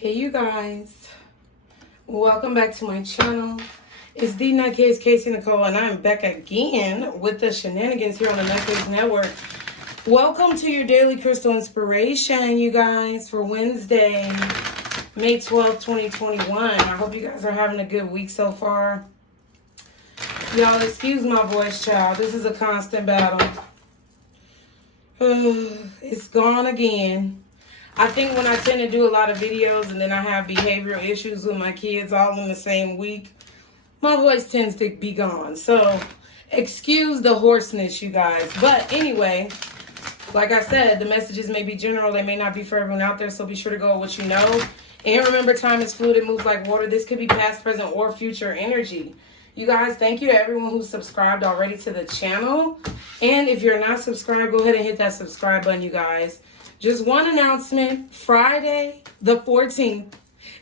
Hey you guys, welcome back to my channel. It's TheNutCase, Casey Nicole, and I'm back again with the shenanigans here on the NutCase Network. Welcome to your daily crystal inspiration, you guys, for Wednesday, May 12th, 2021. I hope you guys are having a good week so far. Y'all, excuse my voice, child. This is a constant battle. It's gone again. I think when I tend to do a lot of videos and then I have behavioral issues with my kids all in the same week, my voice tends to be gone. So, excuse the hoarseness, you guys. But anyway, like I said, the messages may be general. They may not be for everyone out there, so be sure to go with what you know. And remember, time is fluid. It moves like water. This could be past, present, or future energy. You guys, thank you to everyone who's subscribed already to the channel. And if you're not subscribed, go ahead and hit that subscribe button, you guys. Just one announcement. Friday the 14th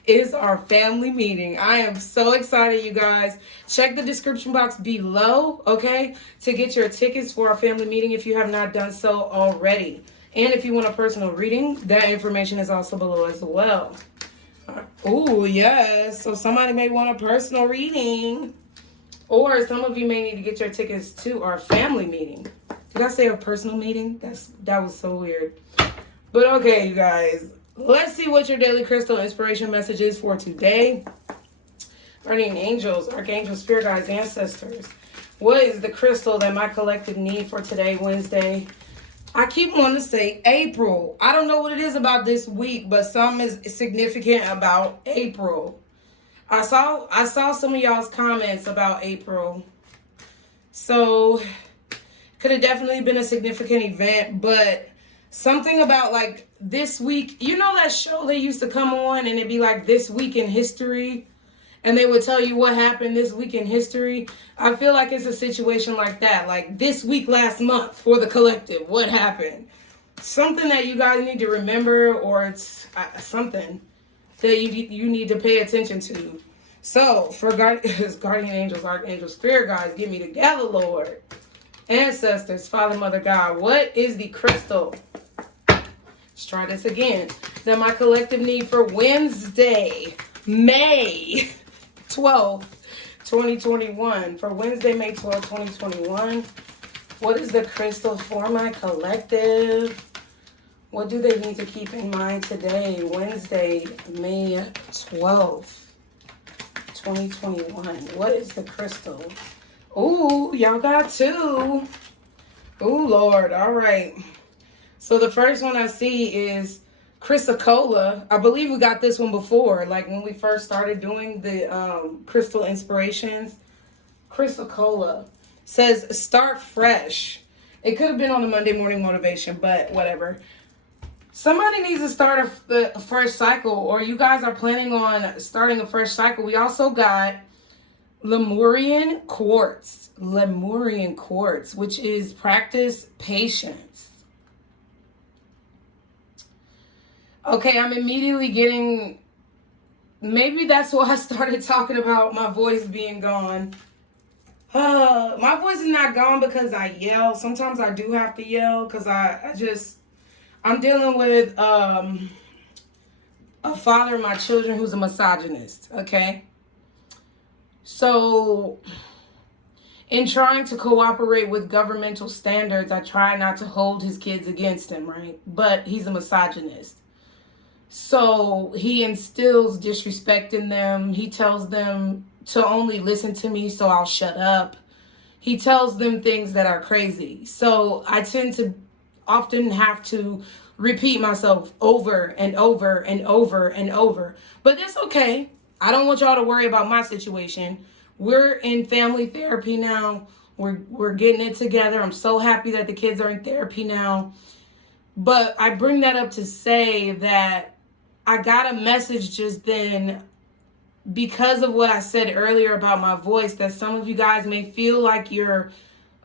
is our family meeting. I am so excited, you guys. Check the description box below, okay, to get your tickets for our family meeting if you have not done so already. And if you want a personal reading, that information is also below as well. Oh, yes. So somebody may want a personal reading. Or some of you may need to get your tickets to our family meeting. Did I say a personal meeting? That was so weird. But okay, you guys, let's see what your daily crystal inspiration message is for today. Guardian angels, archangels, spirit guides, ancestors. What is the crystal that my collective need for today, Wednesday? I keep wanting to say April. I don't know what it is about this week, but something is significant about April. I saw some of y'all's comments about April. So, could have definitely been a significant event, but something about like this week, you know that show they used to come on and it'd be like this week in history and they would tell you what happened this week in history? I feel like it's a situation like that, like this week last month for the collective, what happened? Something that you guys need to remember, or it's something that you need to pay attention to. So for guardian angels, archangels, spirit guides, get me together, Lord. Ancestors, Father, Mother, God, what is the crystal? Let's try this again. That my collective need for Wednesday, May 12th, 2021. For Wednesday, May 12th, 2021. What is the crystal for my collective? What do they need to keep in mind today, Wednesday, May 12th, 2021? What is the crystal? Ooh, y'all got two. Ooh, Lord. All right. So the first one I see is Chrysocolla. I believe we got this one before, like when we first started doing the crystal inspirations. Chrysocolla says start fresh. It could have been on the Monday morning motivation, but whatever. Somebody needs to start a fresh cycle, or you guys are planning on starting a fresh cycle. We also got Lemurian Quartz. Lemurian Quartz, which is practice patience. Okay, I'm immediately getting, maybe that's why I started talking about my voice being gone. My voice is not gone because I yell. Sometimes I do have to yell because I'm dealing with a father of my children who's a misogynist, okay? So, in trying to cooperate with governmental standards, I try not to hold his kids against him, right? But he's a misogynist. So, he instills disrespect in them. He tells them to only listen to me so I'll shut up. He tells them things that are crazy. So, I tend to often have to repeat myself over and over and over and over. But that's okay. I don't want y'all to worry about my situation. We're in family therapy now. We're getting it together. I'm so happy that the kids are in therapy now. But I bring that up to say that I got a message just then because of what I said earlier about my voice, that some of you guys may feel like you're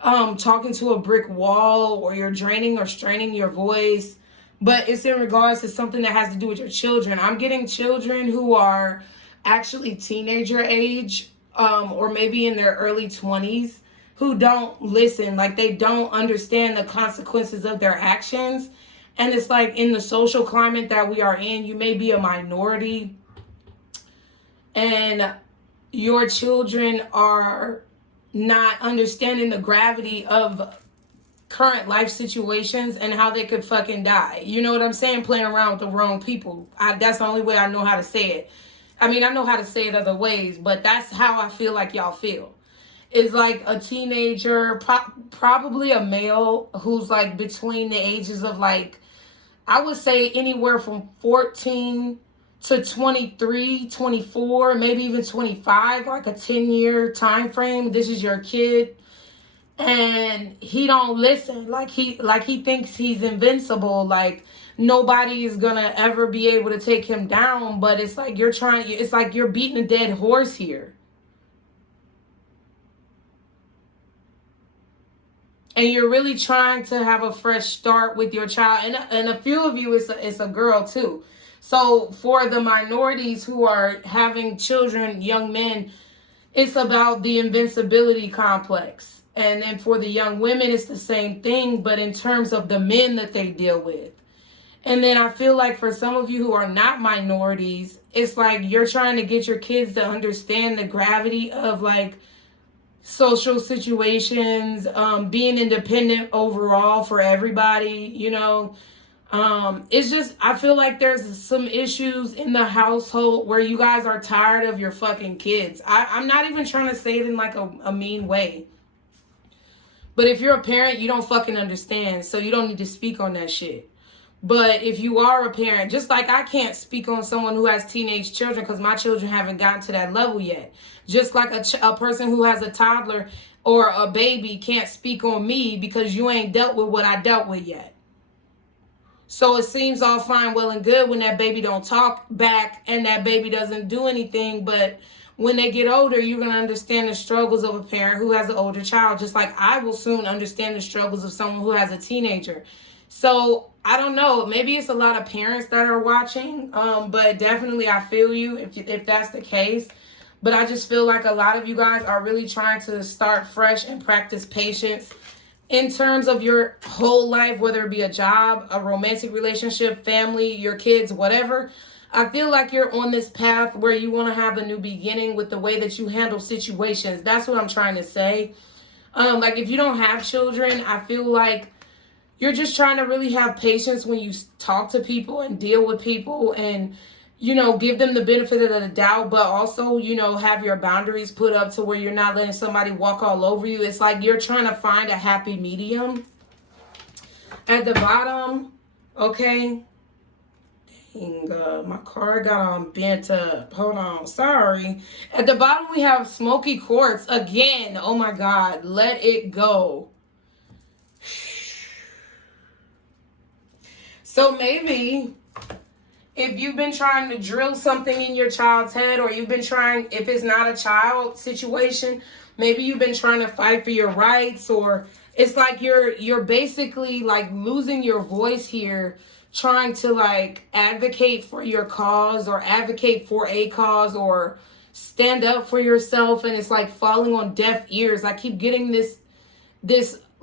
talking to a brick wall, or you're draining or straining your voice. But it's in regards to something that has to do with your children. I'm getting children who are actually teenager age, or maybe in their early 20s, who don't listen, like they don't understand the consequences of their actions. And it's like in the social climate that we are in, you may be a minority and your children are not understanding the gravity of current life situations and how they could fucking die. You know what I'm saying? Playing around with the wrong people. That's the only way I know how to say it. I mean, I know how to say it other ways, but that's how I feel like y'all feel. It's like a teenager, probably a male who's like between the ages of like, I would say anywhere from 14 to 23, 24, maybe even 25, like a 10-year time frame. This is your kid. And he don't listen. Like he thinks he's invincible. Like nobody is gonna ever be able to take him down. But it's like it's like you're beating a dead horse here. And you're really trying to have a fresh start with your child. And a few of you, it's a girl too. So for the minorities who are having children, young men, it's about the invincibility complex. And then for the young women, it's the same thing, but in terms of the men that they deal with. And then I feel like for some of you who are not minorities, it's like you're trying to get your kids to understand the gravity of like social situations, being independent overall for everybody, you know. It's just, I feel like there's some issues in the household where you guys are tired of your fucking kids. I'm not even trying to say it in like a mean way. But if you're a parent, you don't fucking understand. So you don't need to speak on that shit. But if you are a parent, just like I can't speak on someone who has teenage children because my children haven't gotten to that level yet. Just like a person who has a toddler or a baby can't speak on me because you ain't dealt with what I dealt with yet. So it seems all fine, well, and good when that baby don't talk back and that baby doesn't do anything. But when they get older, you're going to understand the struggles of a parent who has an older child, just like I will soon understand the struggles of someone who has a teenager. So I don't know. Maybe it's a lot of parents that are watching, but definitely I feel you if that's the case. But I just feel like a lot of you guys are really trying to start fresh and practice patience in terms of your whole life, whether it be a job, a romantic relationship, family, your kids, whatever. I feel like you're on this path where you want to have a new beginning with the way that you handle situations. That's what I'm trying to say. Like if you don't have children, I feel like you're just trying to really have patience when you talk to people and deal with people and, you know, give them the benefit of the doubt, but also, you know, have your boundaries put up to where you're not letting somebody walk all over you. It's like you're trying to find a happy medium. At the bottom, okay. Dang, my card got on bent up. Hold on, sorry. At the bottom, we have Smoky Quartz. Again, oh my God, let it go. So maybe if you've been trying to drill something in your child's head, or you've been trying, if it's not a child situation, maybe you've been trying to fight for your rights, or it's like you're basically like losing your voice here, trying to like advocate for your cause or advocate for a cause or stand up for yourself, and it's like falling on deaf ears. I keep getting this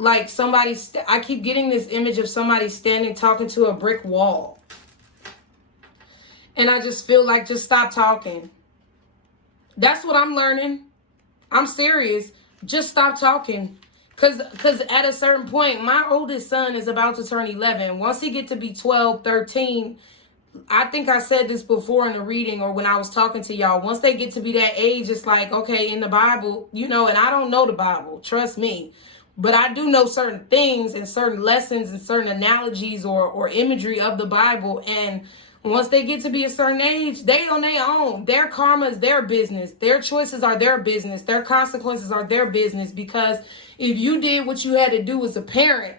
like I keep getting this image of somebody standing talking to a brick wall. And I just feel like, just stop talking. That's what I'm learning. I'm serious. Just stop talking. Cause at a certain point, my oldest son is about to turn 11. Once he get to be 12, 13, I think I said this before in the reading or when I was talking to y'all. Once they get to be that age, it's like, okay, in the Bible, you know, and I don't know the Bible, trust me. But I do know certain things and certain lessons and certain analogies or imagery of the Bible. And once they get to be a certain age, they on their own. Their karma is their business. Their choices are their business. Their consequences are their business. Because if you did what you had to do as a parent,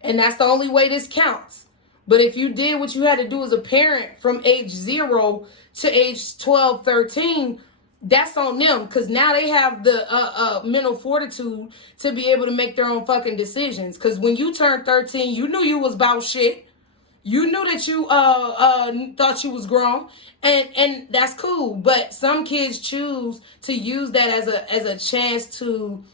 and that's the only way this counts. But if you did what you had to do as a parent from age 0 to age 12, 13, that's on them. Because now they have the mental fortitude to be able to make their own fucking decisions. Because when you turned 13, you knew you was about shit. You knew that you thought you was grown, and that's cool. But some kids choose to use that as a chance to,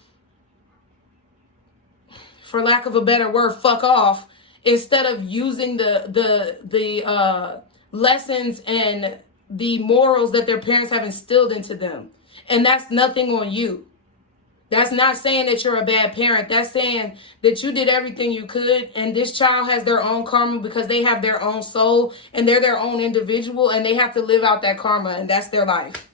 for lack of a better word, fuck off instead of using the lessons and the morals that their parents have instilled into them. And that's nothing on you. That's not saying that you're a bad parent. That's saying that you did everything you could, and this child has their own karma because they have their own soul and they're their own individual, and they have to live out that karma, and that's their life.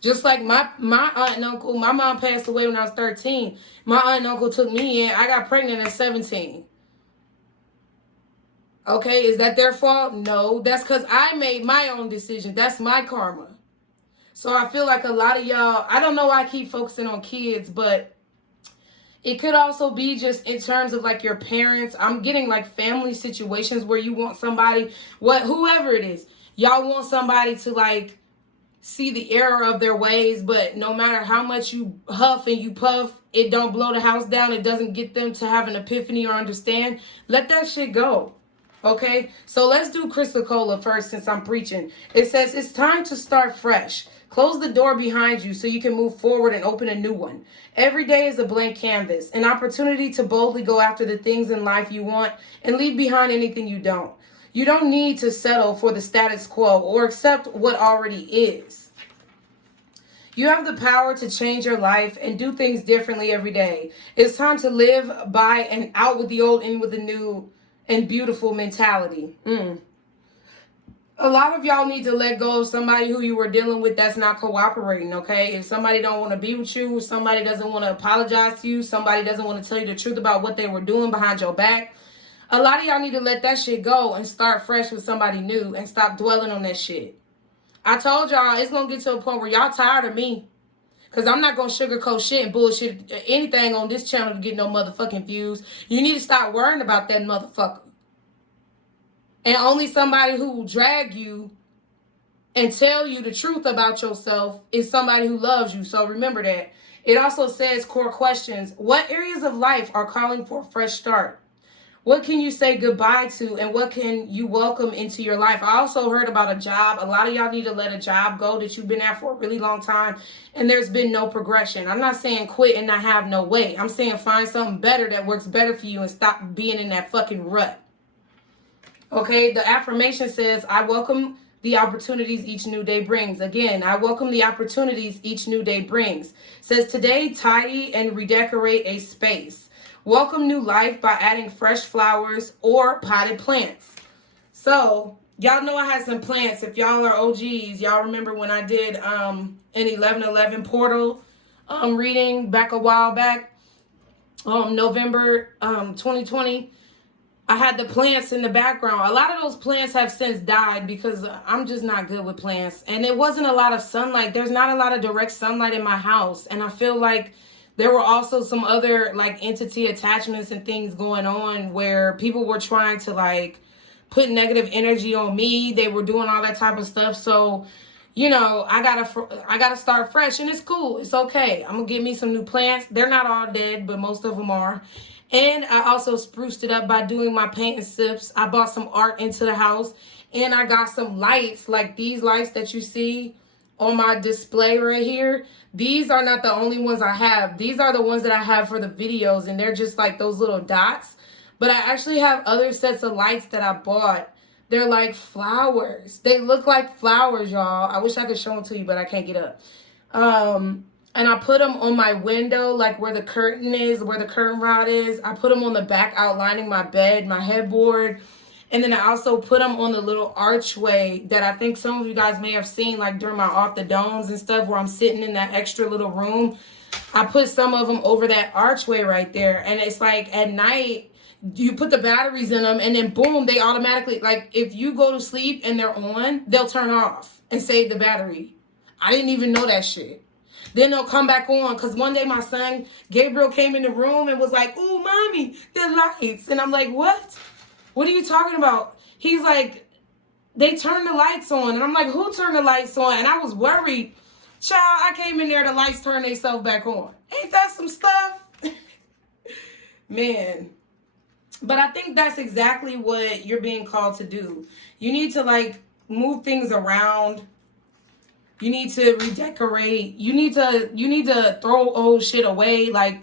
Just like my aunt and uncle, my mom passed away when I was 13. My aunt and uncle took me in. I got pregnant at 17. Okay, is that their fault? No, that's because I made my own decision. That's my karma. So I feel like a lot of y'all, I don't know why I keep focusing on kids, but it could also be just in terms of like your parents. I'm getting like family situations where you want somebody, whoever it is, y'all want somebody to like see the error of their ways, but no matter how much you huff and you puff, it don't blow the house down. It doesn't get them to have an epiphany or understand. Let that shit go. Okay, so let's do Crystal Cola first since I'm preaching. It says it's time to start fresh. Close the door behind you so you can move forward and open a new one. Every day is a blank canvas, an opportunity to boldly go after the things in life you want and leave behind anything you don't. You don't need to settle for the status quo or accept what already is. You have the power to change your life and do things differently every day. It's time to live by and out with the old, in with the new and beautiful mentality. A lot of y'all need to let go of somebody who you were dealing with that's not cooperating, okay? If somebody don't want to be with you, somebody doesn't want to apologize to you, somebody doesn't want to tell you the truth about what they were doing behind your back, a lot of y'all need to let that shit go and start fresh with somebody new and stop dwelling on that shit. I told y'all it's going to get to a point where y'all tired of me. Because I'm not going to sugarcoat shit and bullshit anything on this channel to get no motherfucking views. You need to stop worrying about that motherfucker. And only somebody who will drag you and tell you the truth about yourself is somebody who loves you. So remember that. It also says core questions. What areas of life are calling for a fresh start? What can you say goodbye to, and what can you welcome into your life? I also heard about a job. A lot of y'all need to let a job go that you've been at for a really long time and there's been no progression. I'm not saying quit and not have no way. I'm saying find something better that works better for you and stop being in that fucking rut. Okay, the affirmation says, I welcome the opportunities each new day brings. Again, I welcome the opportunities each new day brings. It says, today, tidy and redecorate a space. Welcome new life by adding fresh flowers or potted plants. So, y'all know I had some plants. If y'all are OGs, y'all remember when I did an 11/11 portal reading back a while back, November 2020. I had the plants in the background. A lot of those plants have since died because I'm just not good with plants. And it wasn't a lot of sunlight. There's not a lot of direct sunlight in my house. And I feel like there were also some other like entity attachments and things going on where people were trying to like put negative energy on me. They were doing all that type of stuff. So, you know, I gotta start fresh, and it's cool. It's okay. I'm gonna get me some new plants. They're not all dead, but most of them are. And I also spruced it up by doing my paint and sips. I bought some art into the house, and I got some lights, like these lights that you see on my display right here. These are not the only ones I have. These are the ones that I have for the videos, and they're just like those little dots. But I actually have other sets of lights that I bought. They're like flowers. They look like flowers, y'all. I wish I could show them to you, but I can't get up. And I put them on my window, like where the curtain is, where the curtain rod is. I put them on the back outlining my bed, my headboard. And then I also put them on the little archway that I think some of you guys may have seen, like during my Off the Domes and stuff, where I'm sitting in that extra little room. I put some of them over that archway right there. And it's like at night, you put the batteries in them, and then boom, they automatically, like if you go to sleep and they're on, they'll turn off and save the battery. I didn't even know that shit. Then they'll come back on, because one day my son, Gabriel, came in the room and was like, ooh, mommy, the lights. And I'm like, what? What are you talking about? He's like, they turned the lights on. And I'm like, who turned the lights on? And I was worried. Child, I came in there, the lights turned themselves back on. Ain't that some stuff? Man. But I think that's exactly what you're being called to do. You need to, like, move things around. You need to redecorate. You need to throw old shit away. Like,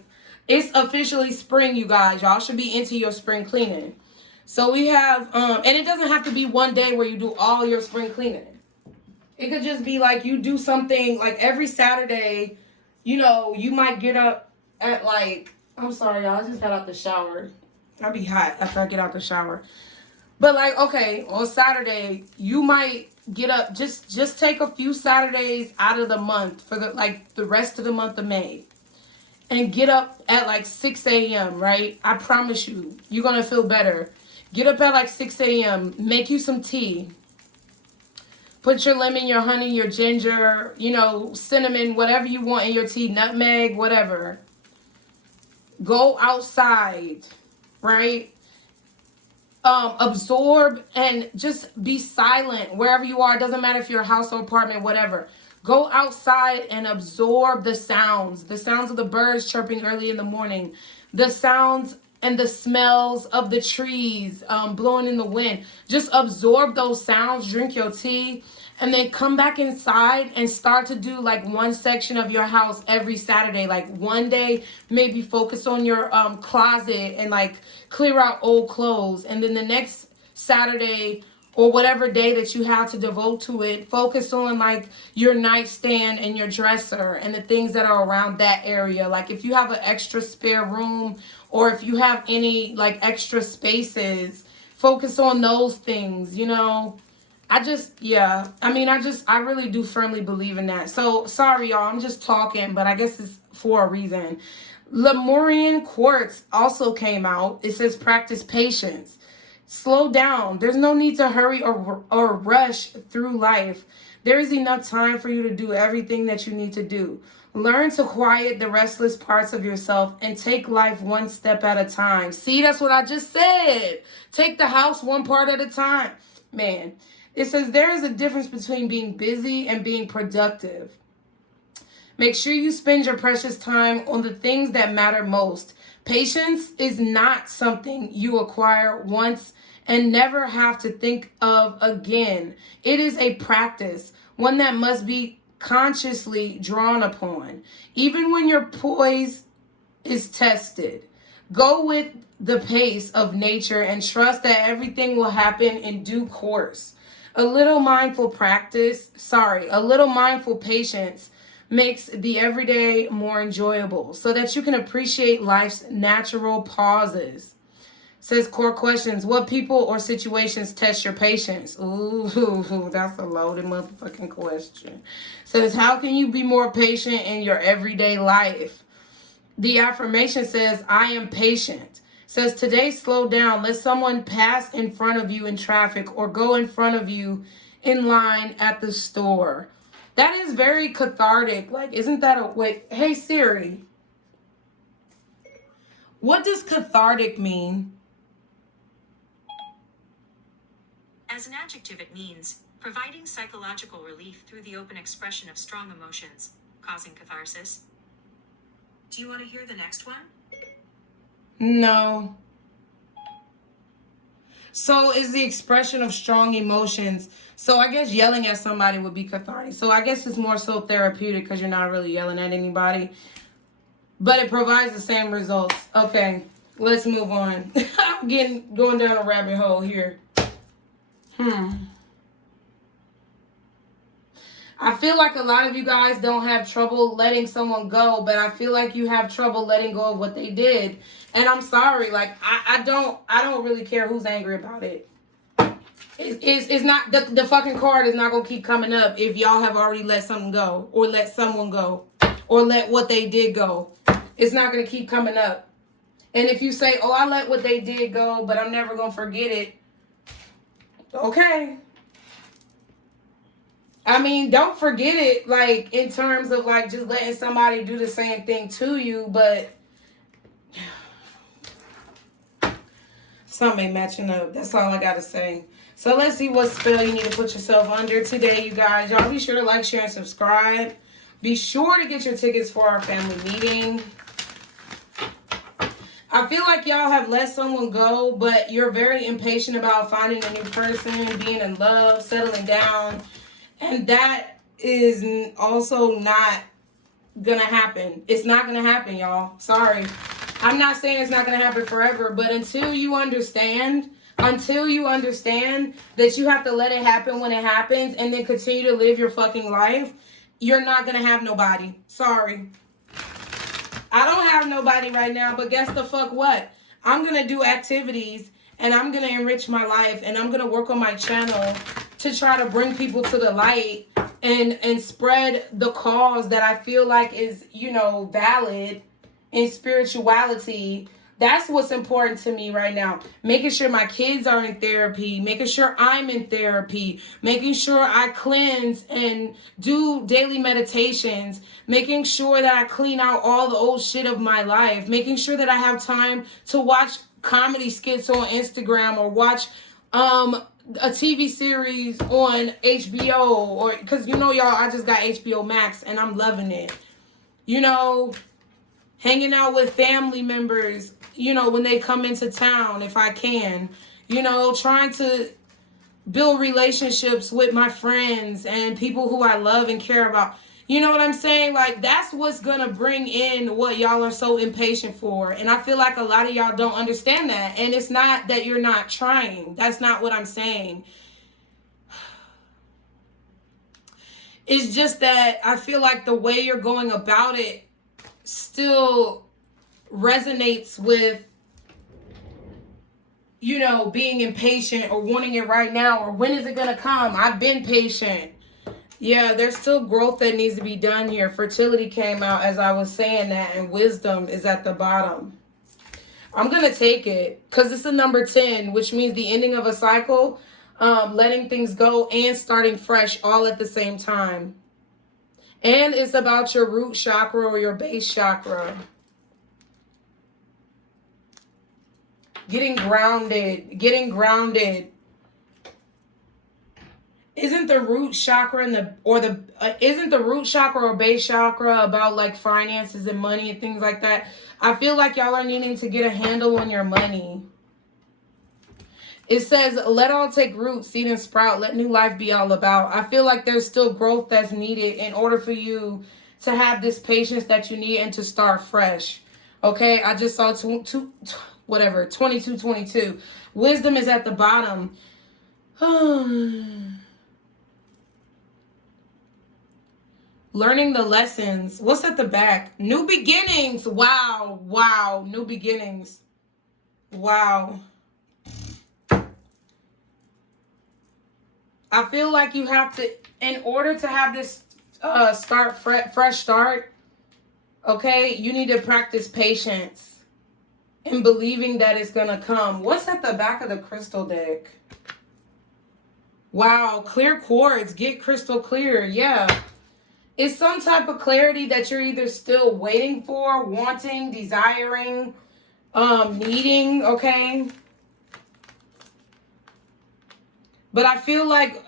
it's officially spring, you guys. Y'all should be into your spring cleaning. So we have, and it doesn't have to be one day where you do all your spring cleaning. It could just be like you do something like every Saturday, you know, you might get up at like, I'm sorry, y'all, I just got out the shower. I'll be hot after I get out the shower. But like, okay, on Saturday, you might get up, just take a few Saturdays out of the month for the rest of the month of May. And get up at like 6 a.m., right? I promise you, you're going to feel better. Get up at like 6 a.m., make you some tea. Put your lemon, your honey, your ginger, you know, cinnamon, whatever you want in your tea, nutmeg, whatever. Go outside, right? Absorb and just be silent wherever you are. It doesn't matter if you're a house or apartment, whatever. Go outside and absorb the sounds of the birds chirping early in the morning, the sounds and the smells of the trees blowing in the wind. Just absorb those sounds, drink your tea, and then come back inside and start to do like one section of your house every Saturday. Like one day, maybe focus on your closet and like clear out old clothes. And then the next Saturday or whatever day that you have to devote to it, focus on like your nightstand and your dresser and the things that are around that area. Like if you have an extra spare room or if you have any like extra spaces, focus on those things, you know. I really do firmly believe in that. So sorry, y'all, I'm just talking, but I guess it's for a reason. Lemurian Quartz also came out. It says practice patience. Slow down. There's no need to hurry or rush through life. There is enough time for you to do everything that you need to do. Learn to quiet the restless parts of yourself and take life one step at a time. See, that's what I just said. Take the house one part at a time. Man, it says there is a difference between being busy and being productive. Make sure you spend your precious time on the things that matter most. Patience is not something you acquire once and never have to think of again. It is a practice, one that must be consciously drawn upon. Even when your poise is tested, go with the pace of nature and trust that everything will happen in due course. A little mindful patience makes the everyday more enjoyable so that you can appreciate life's natural pauses. Says core questions. What people or situations test your patience? Ooh, that's a loaded motherfucking question. Says how can you be more patient in your everyday life? The affirmation says I am patient. Says today slow down. Let someone pass in front of you in traffic or go in front of you in line at the store. That is very cathartic. Like, isn't that a wait? Hey Siri, what does cathartic mean? As an adjective, it means providing psychological relief through the open expression of strong emotions, causing catharsis. Do you want to hear the next one? No. So is the expression of strong emotions. So I guess yelling at somebody would be cathartic. So I guess it's more so therapeutic because you're not really yelling at anybody. But it provides the same results. Okay, let's move on. I'm going down a rabbit hole here. I feel like a lot of you guys don't have trouble letting someone go, but I feel like you have trouble letting go of what they did. And I'm sorry, like I don't really care who's angry about it. It's not the fucking card is not gonna keep coming up if y'all have already let something go or let someone go or let what they did go. It's not gonna keep coming up. And if you say, oh, I let what they did go, but I'm never gonna forget it. Okay. I mean, don't forget it, like, in terms of, like, just letting somebody do the same thing to you, but something ain't matching up. That's all I gotta say. So let's see what spell you need to put yourself under today, you guys. Y'all be sure to like, share, and subscribe. Be sure to get your tickets for our family meeting. I feel like y'all have let someone go, but you're very impatient about finding a new person, being in love, settling down. And that is also not gonna happen. It's not gonna happen, y'all. Sorry. I'm not saying it's not gonna happen forever, but until you understand until you understand that you have to let it happen when it happens and then continue to live your fucking life, you're not going to have nobody. Sorry. I don't have nobody right now, but guess the fuck what? I'm going to do activities and I'm going to enrich my life and I'm going to work on my channel to try to bring people to the light and spread the cause that I feel like is, you know, valid in spirituality. That's what's important to me right now. Making sure my kids are in therapy, making sure I'm in therapy, making sure I cleanse and do daily meditations, making sure that I clean out all the old shit of my life, making sure that I have time to watch comedy skits on Instagram or watch a TV series on HBO, or because you know, y'all, I just got HBO Max and I'm loving it. You know, hanging out with family members, you know, when they come into town, if I can, you know, trying to build relationships with my friends and people who I love and care about. You know what I'm saying? Like, that's what's going to bring in what y'all are so impatient for. And I feel like a lot of y'all don't understand that. And it's not that you're not trying. That's not what I'm saying. It's just that I feel like the way you're going about it still resonates with, you know, being impatient or wanting it right now, or when is it going to come? I've been patient. Yeah, there's still growth that needs to be done here. Fertility came out as I was saying that, and wisdom is at the bottom. I'm going to take it because it's a number 10, which means the ending of a cycle, letting things go and starting fresh all at the same time. And it's about your root chakra or your base chakra. Getting grounded. Getting grounded. Isn't the root chakra isn't the root chakra or base chakra about like finances and money and things like that? I feel like y'all are needing to get a handle on your money. It says, let all take root, seed and sprout. Let new life be all about. I feel like there's still growth that's needed in order for you to have this patience that you need and to start fresh. Okay, I just saw 2222. Wisdom is at the bottom. Learning the lessons. What's at the back? New beginnings. Wow. Wow. New beginnings. Wow. I feel like you have to, in order to have this fresh start, okay, you need to practice patience and believing that it's going to come. What's at the back of the crystal deck? Wow. Clear quartz. Get crystal clear. Yeah. It's some type of clarity that you're either still waiting for, wanting, desiring, needing, okay? But I feel like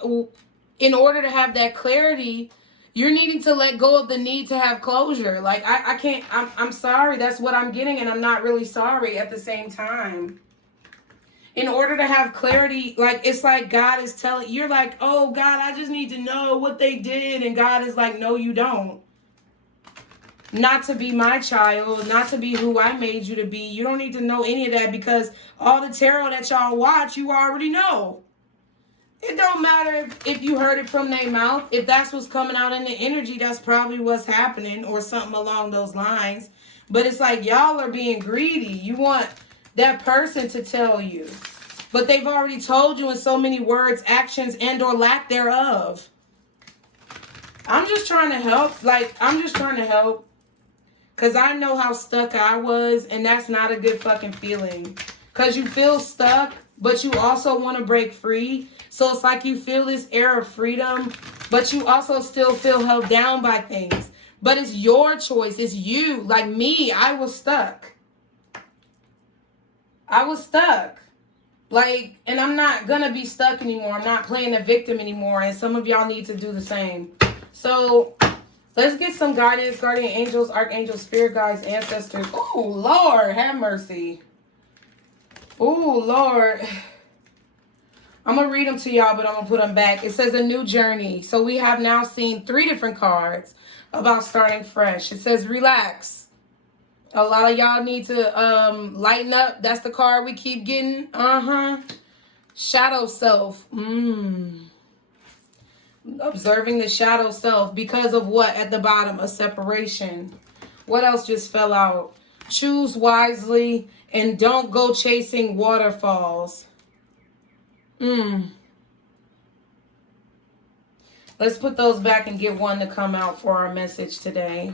in order to have that clarity, you're needing to let go of the need to have closure. Like, I can't, I'm sorry, that's what I'm getting, and I'm not really sorry at the same time. In order to have clarity, like, it's like God is telling, you're like, oh, God, I just need to know what they did. And God is like, no, you don't. Not to be my child, not to be who I made you to be. You don't need to know any of that because all the tarot that y'all watch, you already know. It don't matter if you heard it from their mouth. If that's what's coming out in the energy, that's probably what's happening or something along those lines. But it's like y'all are being greedy. You want that person to tell you, but they've already told you in so many words, actions, and or lack thereof. I'm just trying to help. Like, I'm just trying to help because I know how stuck I was, and that's not a good fucking feeling because you feel stuck, but you also want to break free. So it's like you feel this air of freedom, but you also still feel held down by things. But it's your choice. It's you. Like me, I was stuck. I was stuck. Like, and I'm not going to be stuck anymore. I'm not playing a victim anymore. And some of y'all need to do the same. So, let's get some guardians, guardian angels, archangels, spirit guides, ancestors. Oh, Lord, have mercy. Oh, Lord. I'm going to read them to y'all, but I'm going to put them back. It says a new journey. So, we have now seen 3 different cards about starting fresh. It says relax. A lot of y'all need to lighten up. That's the card we keep getting. Shadow self. Observing the shadow self because of what at the bottom? A separation. What else just fell out? Choose wisely and don't go chasing waterfalls. Let's put those back and get one to come out for our message today.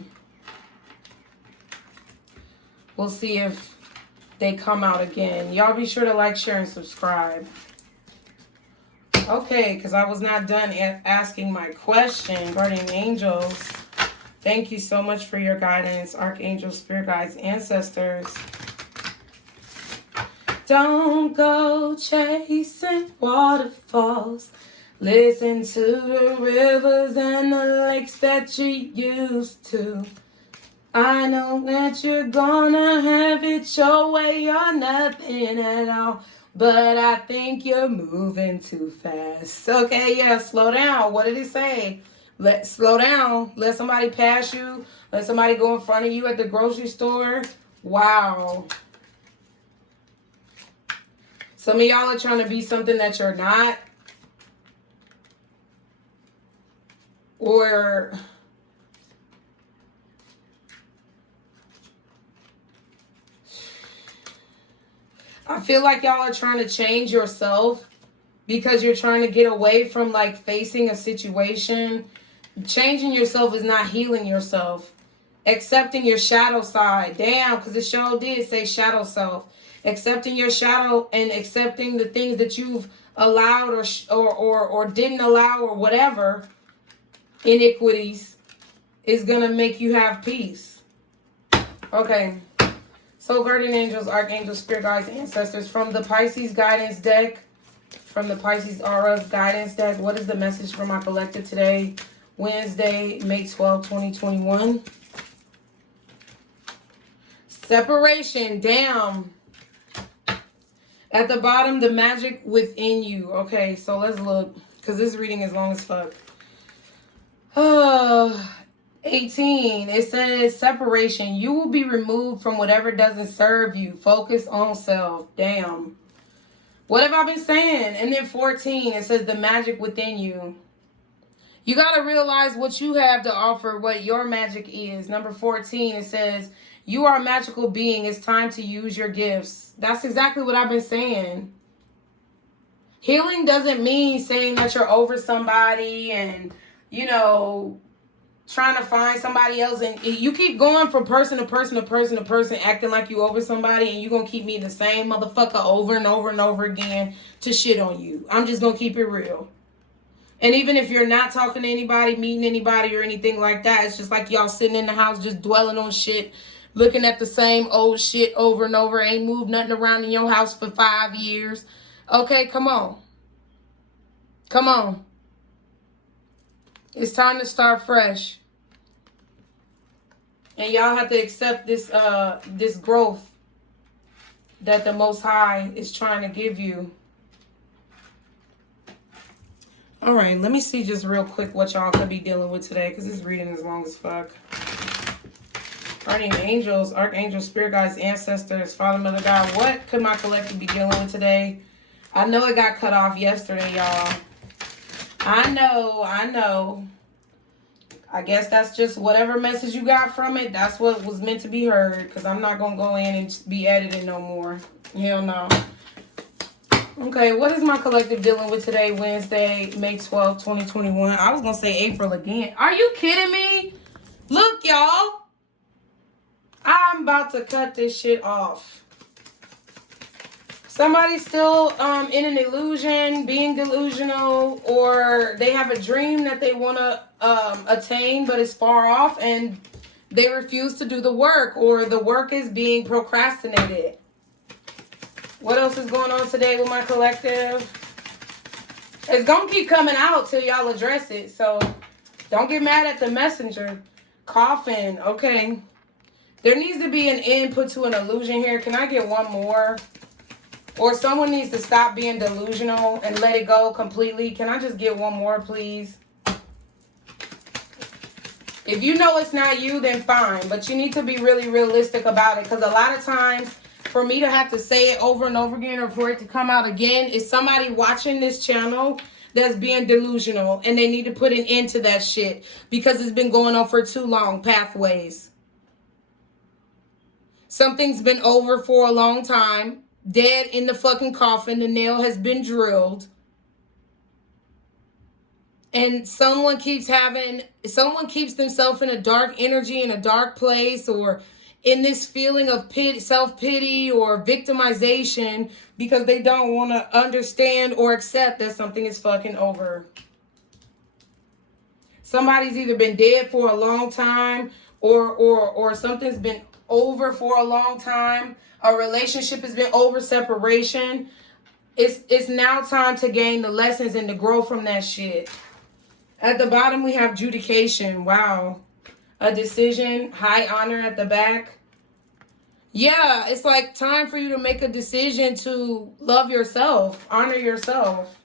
We'll see if they come out again. Y'all be sure to like, share, and subscribe. Okay, because I was not done asking my question. Guardian angels, thank you so much for your guidance. Archangels, spirit guides, ancestors. Don't go chasing waterfalls. Listen to the rivers and the lakes that you used to. I know that you're gonna have it your way or nothing at all. But I think you're moving too fast. Okay, yeah, slow down. What did it say? Slow down. Let somebody pass you. Let somebody go in front of you at the grocery store. Wow. Some of y'all are trying to be something that you're not. Or I feel like y'all are trying to change yourself because you're trying to get away from like facing a situation. Changing yourself is not healing yourself. Accepting your shadow side. Damn, because the show did say shadow self. Accepting your shadow and accepting the things that you've allowed or didn't allow or whatever iniquities is going to make you have peace. Okay. So guardian angels, archangels, spirit guides, ancestors, from the Pisces guidance deck, from the Pisces Aura guidance deck, what is the message for my collective today, Wednesday, May 12, 2021? Separation, damn. At the bottom, the magic within you. Okay, so let's look, because this reading is long as fuck. 18, it says separation. You will be removed from whatever doesn't serve you. Focus on self. Damn. What have I been saying? And then 14, it says the magic within you. You got to realize what you have to offer, what your magic is. Number 14, it says you are a magical being. It's time to use your gifts. That's exactly what I've been saying. Healing doesn't mean saying that you're over somebody and, you know, trying to find somebody else, and you keep going from person to person to person to person, acting like you over somebody, and you're gonna keep meeting the same motherfucker over and over and over again to shit on you. I'm just gonna keep it real. And even if you're not talking to anybody, meeting anybody or anything like that, it's just like y'all sitting in the house just dwelling on shit, looking at the same old shit over and over, ain't moved nothing around in your house for 5 years. Okay, come on. Come on. It's time to start fresh. And y'all have to accept this this growth that the Most High is trying to give you. All right, let me see just real quick what y'all could be dealing with today, because this reading is long as fuck. Guardian angels, archangels, spirit guides, ancestors, Father, Mother, God, what could my collective be dealing with today? I know it got cut off yesterday, y'all. I know. I guess that's just whatever message you got from it. That's what was meant to be heard. Because I'm not going to go in and be editing no more. Hell no. Okay, what is my collective dealing with today, Wednesday, May 12, 2021? I was going to say April again. Are you kidding me? Look, y'all. I'm about to cut this shit off. Somebody's still in an illusion, being delusional, or they have a dream that they want to attain, but it's far off, and they refuse to do the work, or the work is being procrastinated. What else is going on today with my collective? It's going to keep coming out till y'all address it, so don't get mad at the messenger. Coffin, okay. There needs to be an input to an illusion here. Can I get one more? Or someone needs to stop being delusional and let it go completely. Can I just get one more, please? If you know it's not you, then fine. But you need to be really realistic about it. Because a lot of times, for me to have to say it over and over again or for it to come out again is somebody watching this channel that's being delusional, and they need to put an end to that shit because it's been going on for too long. Pathways. Something's been over for a long time. Dead in the fucking coffin. The nail has been drilled. And someone keeps themselves in a dark energy, in a dark place, or in this feeling of self-pity or victimization because they don't want to understand or accept that something is fucking over. Somebody's either been dead for a long time or something's been over for a long time. A relationship has been over, separation. It's now time to gain the lessons and to grow from that shit. At the bottom, we have adjudication. Wow. A decision. High honor at the back. Yeah, it's like time for you to make a decision to love yourself. Honor yourself.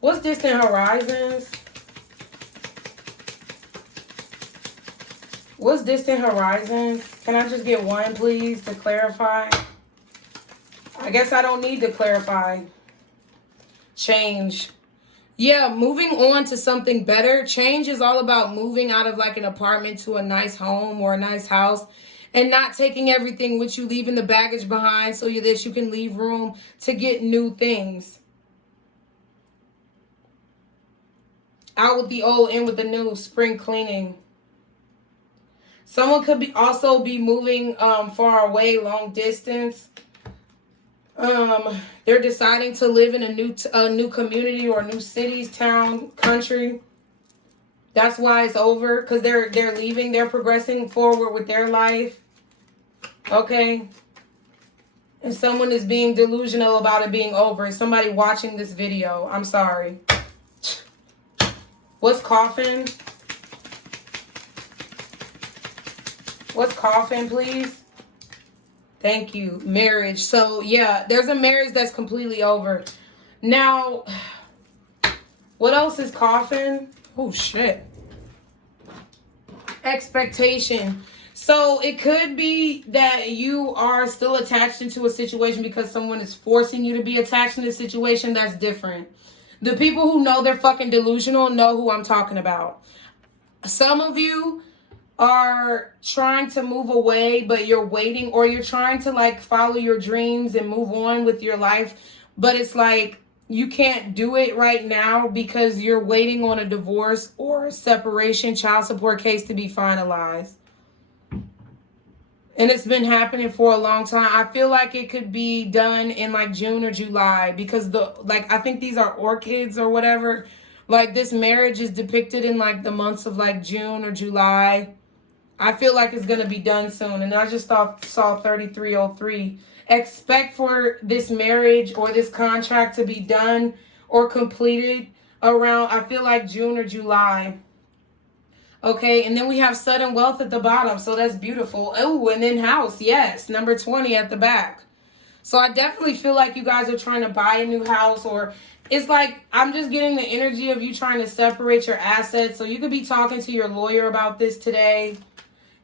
What's distant horizons? What's distant horizons? Can I just get one, please, to clarify? I guess I don't need to clarify. Change. Yeah, moving on to something better. Change is all about moving out of like an apartment to a nice home or a nice house and not taking everything with you, leaving the baggage behind so that you can leave room to get new things. Out with the old, in with the new. Spring cleaning. Someone could also be moving far away, long distance. They're deciding to live in a new community or new cities, town, country. That's why it's over, because they're leaving. They're progressing forward with their life. Okay. And someone is being delusional about it being over. Is somebody watching this video? I'm sorry. What's coffin? What's coffin, please? Thank you. Marriage. So, yeah, there's a marriage that's completely over. Now, what else is coffin? Oh, shit. Expectation. So, it could be that you are still attached into a situation because someone is forcing you to be attached in a situation. That's different. The people who know they're fucking delusional know who I'm talking about. Some of you are trying to move away, but you're waiting, or you're trying to like follow your dreams and move on with your life, but it's like you can't do it right now because you're waiting on a divorce or a separation, child support case to be finalized. And it's been happening for a long time. I feel like it could be done in like June or July because I think these are orchids or whatever. Like this marriage is depicted in like the months of like June or July. I feel like it's going to be done soon. And I just saw 3303. Expect for this marriage or this contract to be done or completed around, I feel like June or July. Okay, and then we have sudden wealth at the bottom. So that's beautiful. Oh, and then house. Yes, number 20 at the back. So I definitely feel like you guys are trying to buy a new house, or it's like I'm just getting the energy of you trying to separate your assets. So you could be talking to your lawyer about this today.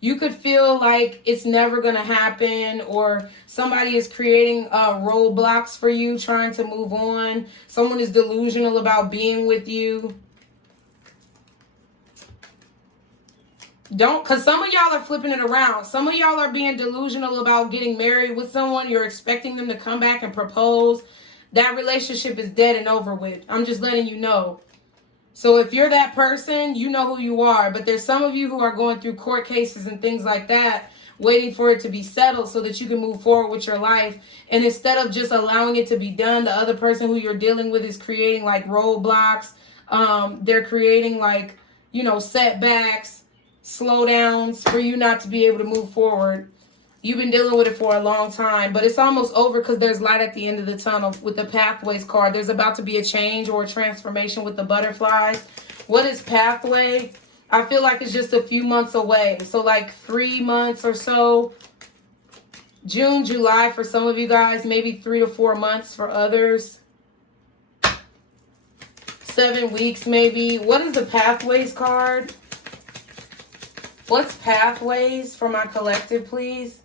You could feel like it's never going to happen, or somebody is creating roadblocks for you trying to move on. Someone is delusional about being with you. Because some of y'all are flipping it around. Some of y'all are being delusional about getting married with someone. You're expecting them to come back and propose. That relationship is dead and over with. I'm just letting you know. So if you're that person, you know who you are. But there's some of you who are going through court cases and things like that, waiting for it to be settled so that you can move forward with your life. And instead of just allowing it to be done, the other person who you're dealing with is creating like roadblocks. They're creating like, setbacks, slowdowns for you not to be able to move forward. You've been dealing with it for a long time, but it's almost over because there's light at the end of the tunnel with the pathways card. There's about to be a change or a transformation with the butterflies. What is pathway? I feel like it's just a few months away. So like 3 months or so. June, July for some of you guys, maybe 3 to 4 months for others. 7 weeks maybe. What is the pathways card? What's pathways for my collective, please?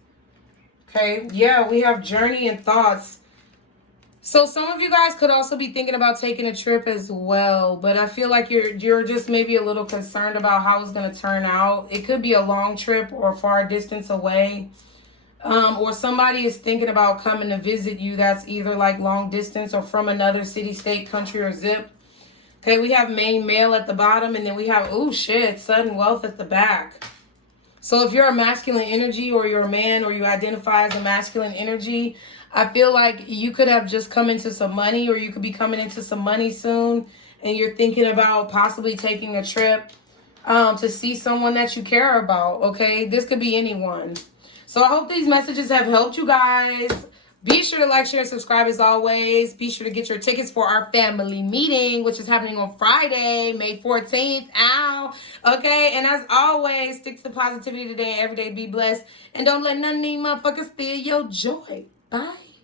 Okay, yeah, we have journey and thoughts. So some of you guys could also be thinking about taking a trip as well, but I feel like you're just maybe a little concerned about how it's going to turn out. It could be a long trip or far distance away. Or somebody is thinking about coming to visit you that's either like long distance or from another city, state, country, or zip. Okay, we have main male at the bottom, and then we have, oh shit, sudden wealth at the back. So if you're a masculine energy, or you're a man, or you identify as a masculine energy, I feel like you could have just come into some money, or you could be coming into some money soon, and you're thinking about possibly taking a trip to see someone that you care about, okay? This could be anyone. So I hope these messages have helped you guys. Be sure to like, share, and subscribe as always. Be sure to get your tickets for our family meeting, which is happening on Friday, May 14th. Ow. Okay, and as always, stick to positivity today and every day. Be blessed. And don't let none of these motherfuckers steal your joy. Bye.